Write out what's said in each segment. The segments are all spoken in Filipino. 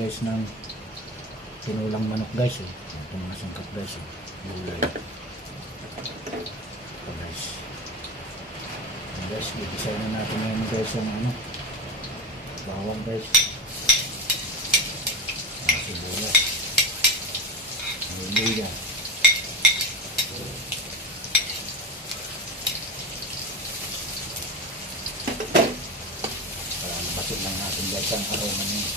guys ng tinulang manok guys eh. Itong mga sangkap guys eh. Gulay. Ito guys. Ito guys, i-design na natin ngayon guys yung ano. Bawang guys. Sibuyas. Luya. Para nabasit lang natin guys ang aroma niya.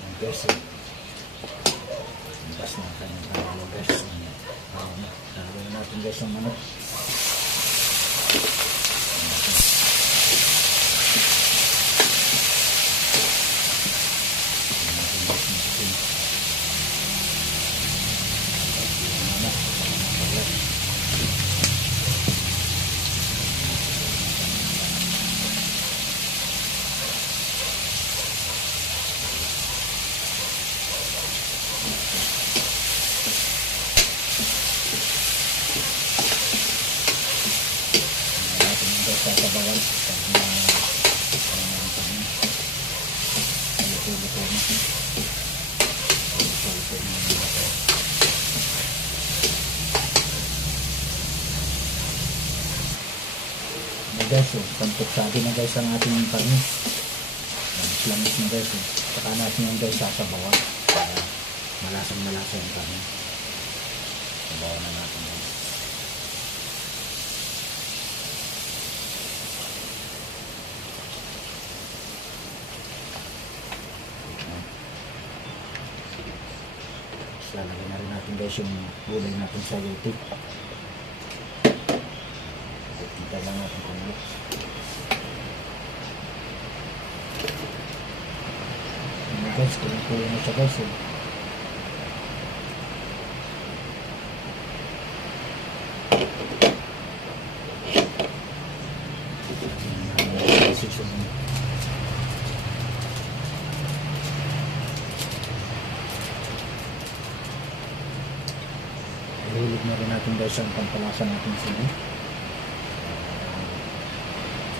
Ang guys eh. Bas na kanyang aroma guys. Aroma. Lagyan natin guys yung manok. Sasabawan guys, pampok sabi na guys ang ating karne. Langis na guys, saka natin yung guys sasabawan para malasang malasa yung karne. Sabawan na natin guys. Lalagyan na rin natin guys yung gulay natin sa yote. Kita lang natin kung ano. Ano guys, kulang-kulang na siya guys eh. Ihulig na rin natin guys ang pampalasa natin sila.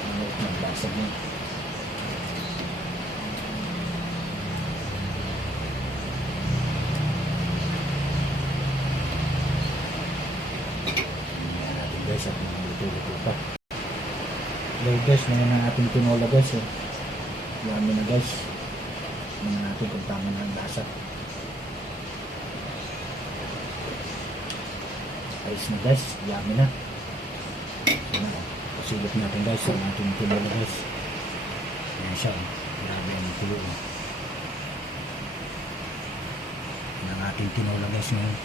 Ano at maglasa niya. Tingnan natin guys at luto-luto pa. Dahil guys, ngayon ang ating tinola guys eh. Yummy na guys. Tingnan natin kung tama na ang lasa. Ayos na guys, yummy na. Pasilip natin guys ang ating tinola guys. Ayan siya, grabe ang tulo. Yan ang ating tinola guys ngayon.